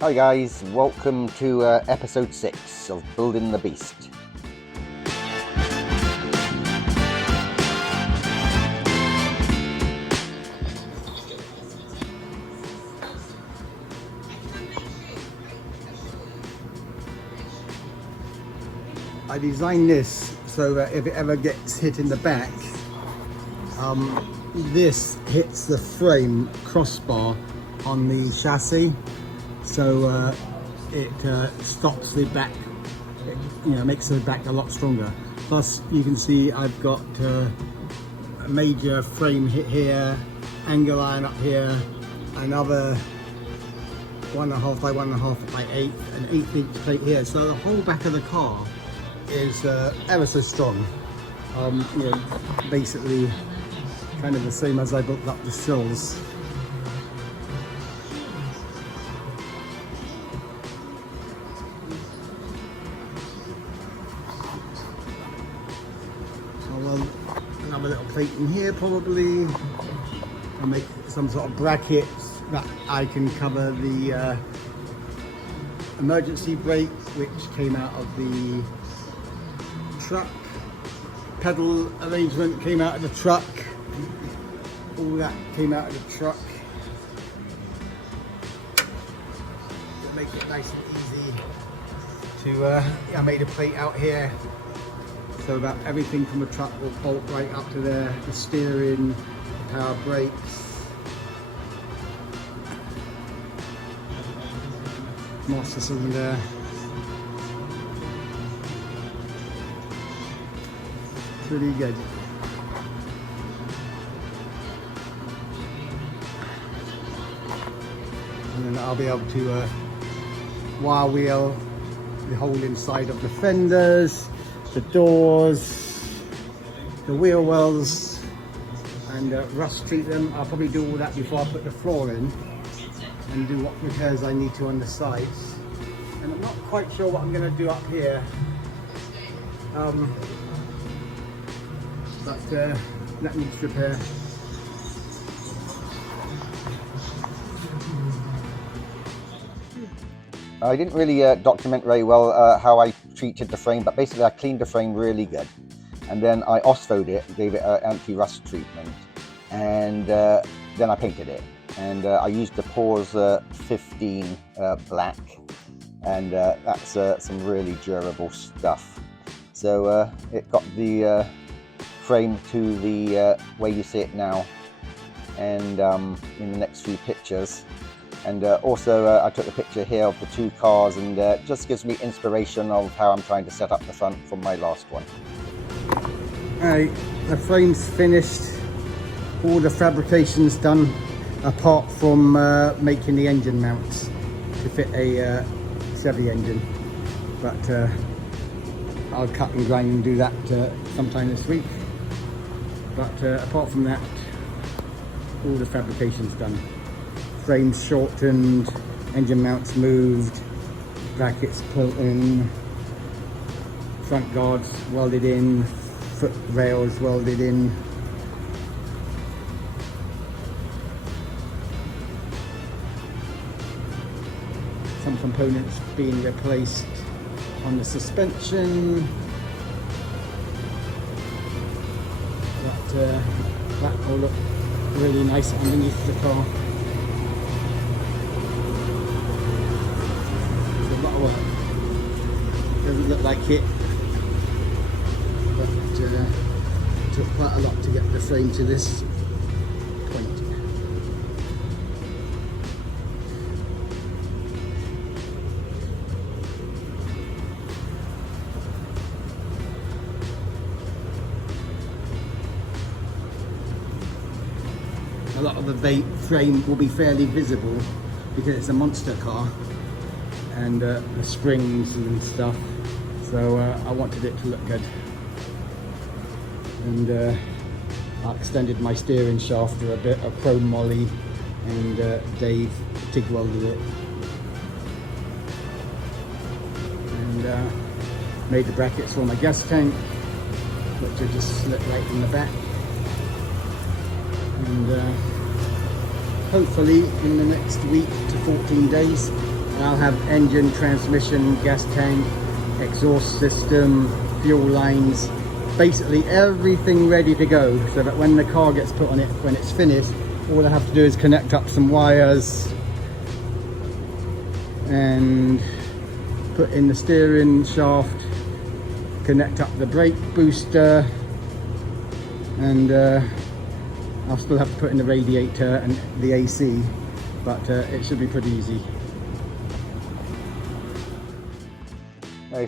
Hi guys, welcome to episode 6 of Building the Beast. I designed this so that if it ever gets hit in the back, this hits the frame crossbar on the chassis, so it stops the back, makes the back a lot stronger. Plus you can see I've got a major frame hit here, angle iron up here, another 1.5 by 1.5 by 8, an 1/8 inch plate here, so the whole back of the car is ever so strong. Basically kind of the same as I built up the sills. So another little plate in here probably. I'll make some sort of brackets that I can cover the emergency brake, which came out of the truck. Pedal arrangement came out of the truck. All that came out of the truck. To make it nice and easy to, I made a plate out here so that everything from the truck will bolt right up to there. The steering, the power brakes, master cylinder. Pretty good. And then I'll be able to wire wheel the whole inside of the fenders, the doors, the wheel wells, and rust treat them. I'll probably do all that before I put the floor in and do what repairs I need to on the sides. And I'm not quite sure what I'm going to do up here. But that needs repair. I didn't really document very well how I treated the frame, but basically I cleaned the frame really good. And then I OSFO'd it, gave it an anti-rust treatment, and then I painted it. And I used the Pores 15 black, and that's some really durable stuff. So it got the frame to the way you see it now, and in the next few pictures. And also I took a picture here of the two cars, and just gives me inspiration of how I'm trying to set up the front from my last one. Alright, the frame's finished, all the fabrication's done, apart from making the engine mounts to fit a Chevy engine. But I'll cut and grind and do that sometime this week. But apart from that, all the fabrication's done. Frames shortened, engine mounts moved, brackets put in, front guards welded in, foot rails welded in. Some components being replaced on the suspension. That will look really nice underneath the car. There's a lot of work. Doesn't look like it, but it took quite a lot to get the frame to this point. A lot of the frame will be fairly visible because it's a monster car, and the springs and stuff, so I wanted it to look good. And I extended my steering shaft with a bit of chrome moly, and Dave TIG welded it, and made the brackets for my gas tank, which I just slit right in the back. And hopefully in the next week to 14 days I'll have engine, transmission, gas tank, exhaust system, fuel lines, basically everything ready to go, so that when the car gets put on it, when it's finished, all I have to do is connect up some wires and put in the steering shaft, connect up the brake booster, and I'll still have to put in the radiator and the AC, but it should be pretty easy.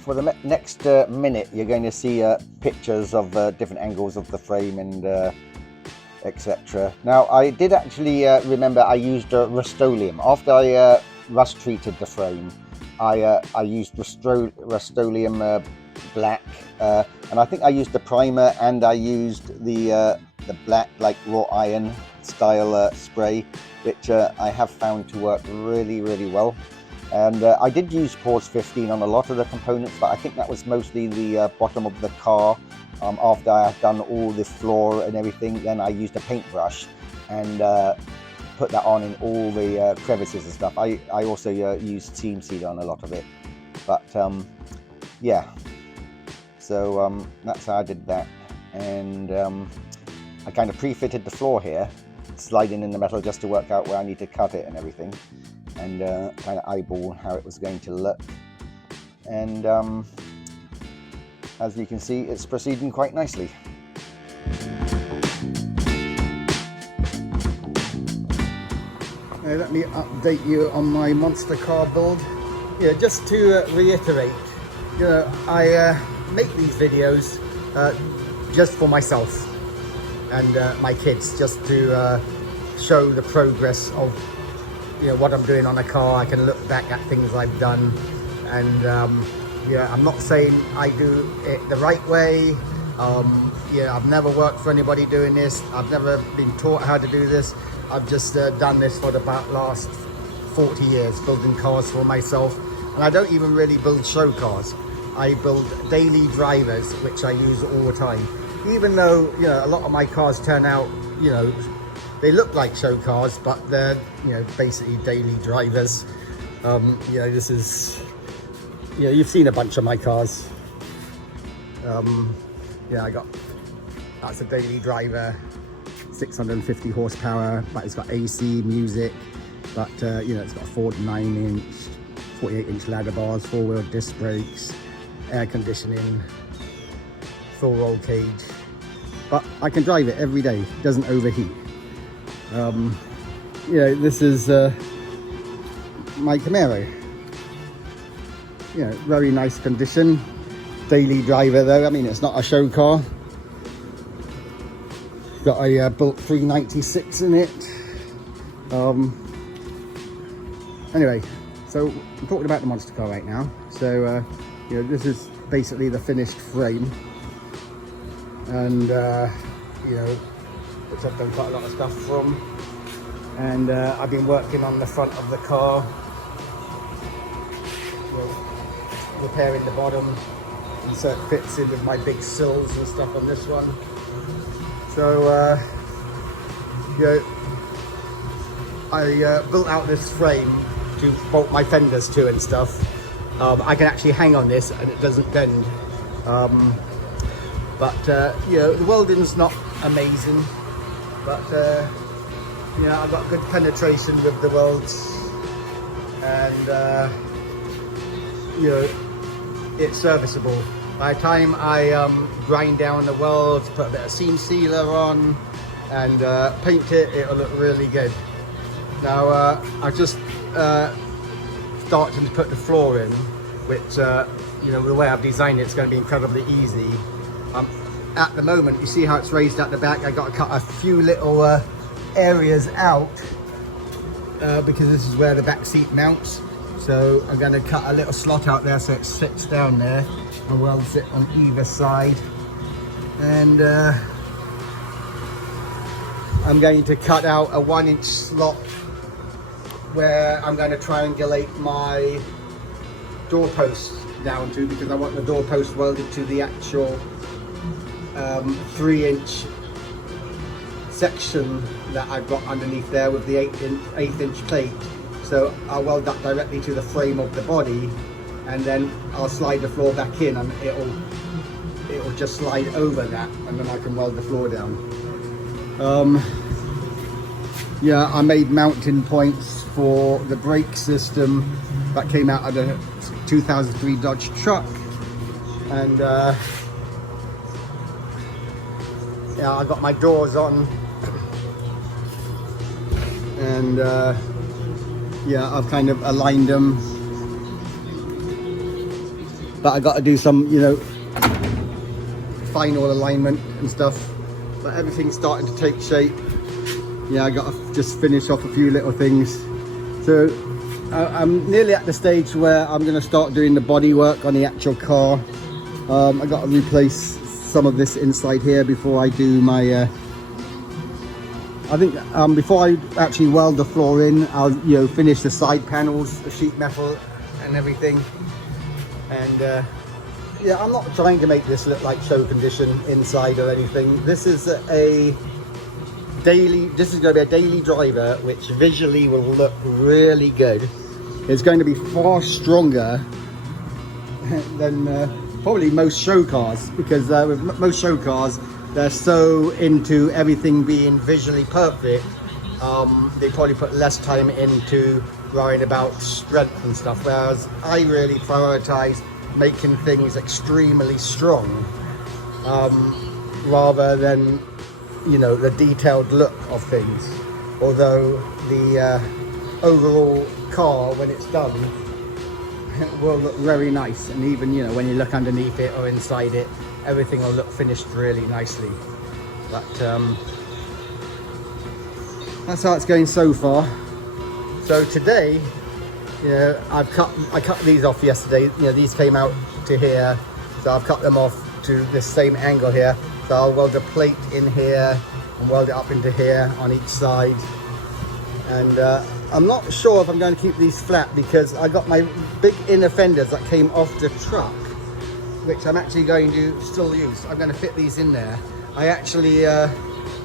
For the next minute, you're going to see pictures of different angles of the frame and etc. Now, I did actually remember I used Rust-Oleum. After I rust treated the frame, I used Rust-Oleum black, and I think I used the primer, and I used the black, like wrought iron style spray, which I have found to work really well. And I did use Pause 15 on a lot of the components, but I think that was mostly the bottom of the car. After I had done all the floor and everything, then I used a paintbrush and put that on in all the crevices and stuff. I also used seam sealer on a lot of it, but yeah, so that's how I did that. And I kind of pre-fitted the floor here, sliding in the metal just to work out where I need to cut it and everything, and kind of eyeball how it was going to look. And as you can see, it's proceeding quite nicely. Let me update you on my monster car build. Yeah, just to reiterate, you know, I make these videos just for myself and my kids, just to show the progress of, you know, what I'm doing on a car. I can look back at things I've done, and yeah, I'm not saying I do it the right way. Yeah, I've never worked for anybody doing this. I've never been taught how to do this. I've just done this for the last 40 years, building cars for myself. And I don't even really build show cars. I build daily drivers, which I use all the time. Even though, you know, a lot of my cars turn out, you know, they look like show cars, but they're, you know, basically daily drivers. You know, this is, you know, you've seen a bunch of my cars. Yeah, that's a daily driver, 650 horsepower, but it's got AC, music, but you know, it's got 49-inch, 48-inch ladder bars, 4-wheel disc brakes, air conditioning, full roll cage. But I can drive it every day, it doesn't overheat. You know, this is my Camaro. You know, very nice condition. Daily driver though, I mean, it's not a show car. Got a built 396 in it. Anyway, so I'm talking about the monster car right now. So you know, this is basically the finished frame, and you know, which I've done quite a lot of stuff from. And I've been working on the front of the car, you know, repairing the bottom, insert fits in with my big sills and stuff on this one. So you know, I built out this frame to bolt my fenders to and stuff. I can actually hang on this and it doesn't bend. But you know, the welding's not amazing, but you know, I've got good penetration with the welds, and you know, it's serviceable. By the time I grind down the welds, put a bit of seam sealer on, and paint it, it'll look really good. Now I just starting to put the floor in, which you know, the way I've designed it's going to be incredibly easy. At the moment, you see how it's raised at the back. I got to cut a few little areas out because this is where the back seat mounts. So I'm going to cut a little slot out there so it sits down there, and welds it on either side. And I'm going to cut out a 1-inch slot where I'm going to triangulate my door posts down to, because I want the door post welded to the actual 3-inch section that I've got underneath there with the 8-inch plate. So I'll weld that directly to the frame of the body, and then I'll slide the floor back in, and it'll just slide over that, and then I can weld the floor down. Yeah, I made mounting points for the brake system that came out of the 2003 Dodge truck, and yeah, I got my doors on, and yeah, I've kind of aligned them, but I got to do some, you know, final alignment and stuff, but everything's starting to take shape. Yeah, I got to just finish off a few little things. So I'm nearly at the stage where I'm going to start doing the body work on the actual car. I got to replace some of this inside here before I do my I think before I actually weld the floor in, I'll, you know, finish the side panels, the sheet metal and everything. And yeah, I'm not trying to make this look like show condition inside or anything. This is going to be a daily driver, which visually will look really good. It's going to be far stronger than probably most show cars, because with most show cars, they're so into everything being visually perfect. They probably put less time into worrying about strength and stuff, whereas I really prioritize making things extremely strong, rather than, you know, the detailed look of things. Although the overall car, when it's done, will look very nice, and even, you know, when you look underneath it or inside it, everything will look finished really nicely. But that's how it's going so far. So today, you know, I cut these off yesterday. You know, these came out to here, so I've cut them off to this same angle here. So I'll weld a plate in here and weld it up into here on each side. And I'm not sure if I'm going to keep these flat, because I got my big inner fenders that came off the truck, which I'm actually going to still use. I'm going to fit these in there. I actually,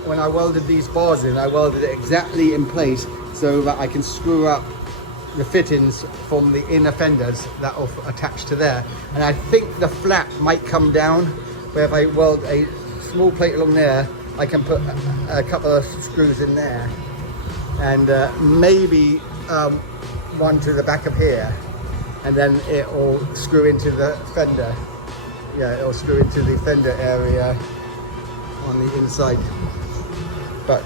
when I welded these bars in, I welded it exactly in place so that I can screw up the fittings from the inner fenders that will attach to there. And I think the flap might come down, where if I weld a small plate along there, I can put a couple of screws in there, and maybe one to the back of here, and then it will screw into the fender. Yeah, it'll screw into the fender area on the inside. But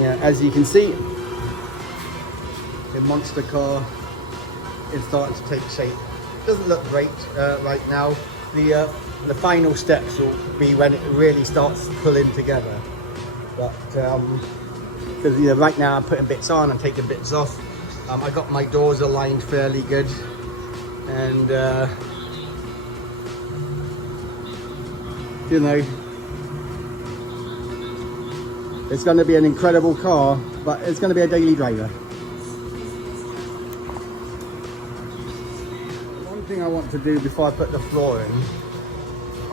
yeah, as you can see, the monster car is starting to take shape. It doesn't look great right now. The final steps will be when it really starts pulling together. But because, you know, right now I'm putting bits on and taking bits off. I got my doors aligned fairly good, and you know, it's going to be an incredible car, but it's going to be a daily driver. One thing I want to do before I put the floor in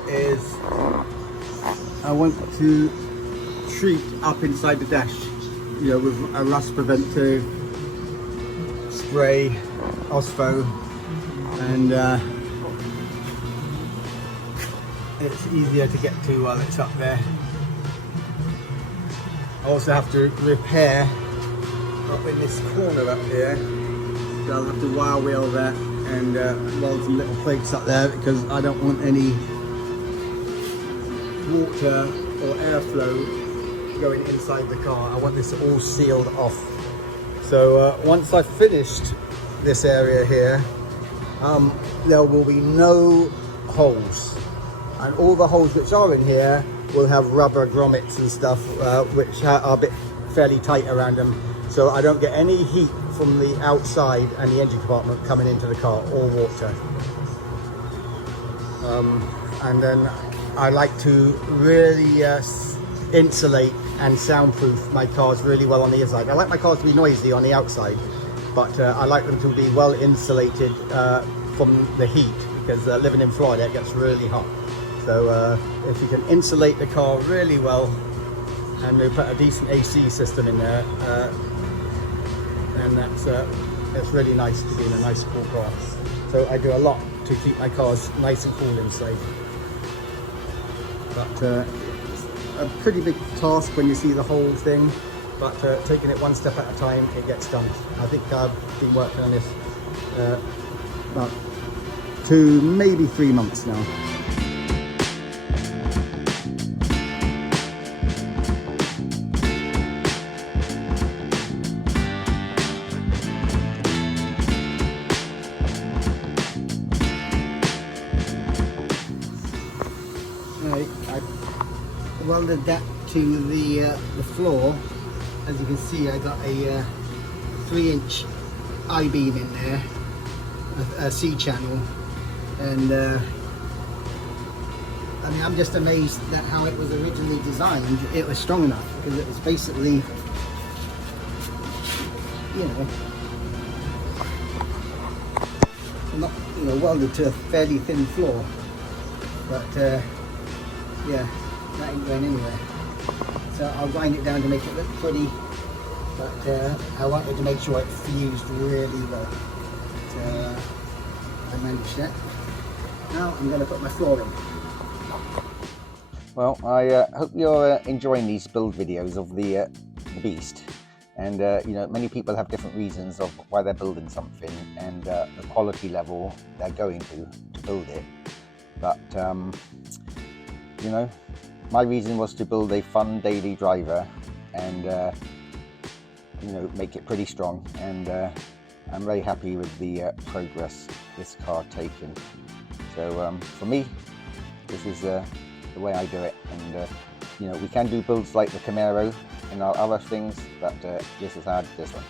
is I want to treat up inside the dash, you know, with a rust preventive spray, OSPO, and it's easier to get to while it's up there. I also have to repair up in this corner up here, so I'll have to wire wheel that and weld some little plates up there, because I don't want any water or airflow going inside the car. I want this all sealed off. So once I've finished this area here, there will be no holes, and all the holes which are in here will have rubber grommets and stuff which are a bit fairly tight around them, so I don't get any heat from the outside and the engine compartment coming into the car, or water. And then I like to really insulate and soundproof my cars really well on the inside. I like my cars to be noisy on the outside, but I like them to be well insulated from the heat, because living in Florida it gets really hot. So if you can insulate the car really well, and we put a decent AC system in there, and that's really nice to be in a nice cool car. So I do a lot to keep my cars nice and cool inside. But a pretty big task when you see the whole thing, but taking it one step at a time, it gets done. I think I've been working on this about 2, maybe 3 months now. I welded that to the floor. As you can see, I got a 3-inch I-beam in there, a C-channel, and I mean, I'm just amazed at how it was originally designed. It was strong enough because it was basically, not welded to a fairly thin floor, but yeah, that ain't going anywhere. So I'll grind it down to make it look pretty, but I wanted to make sure it fused really well. So I managed that. Now I'm going to put my floor in. Well, I hope you're enjoying these build videos of the Beast. And many people have different reasons of why they're building something and the quality level they're going to build it. But my reason was to build a fun daily driver and make it pretty strong, and I'm very happy with the progress this car taken. So for me, this is the way I do it, and we can do builds like the Camaro and our other things, but this is hard, this one.